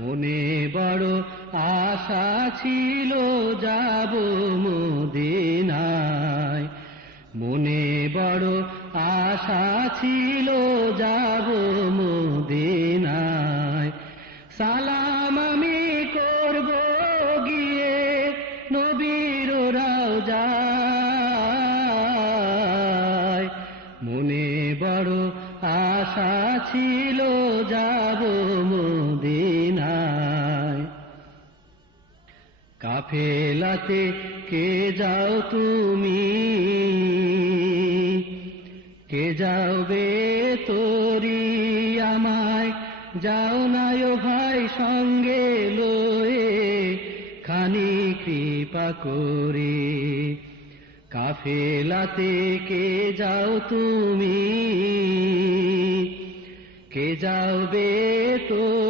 মনে বড় আশা ছিল যাব মদিনায়, মনে বড় আশা ছিল যাব মদিনায়। সালাম আমি করব গিয়ে নবীর রওজায়, মনে বড় আশা ছিল যাব মদিনায়। কাফেলাতে কে যাও তুমি, কে যাবে তোরি আমায়, যাও না ও ভাই সঙ্গে লয়ে, খানি কৃপা করে। কাফেলাতে কে যাও তুমি, কে যাবে তোরি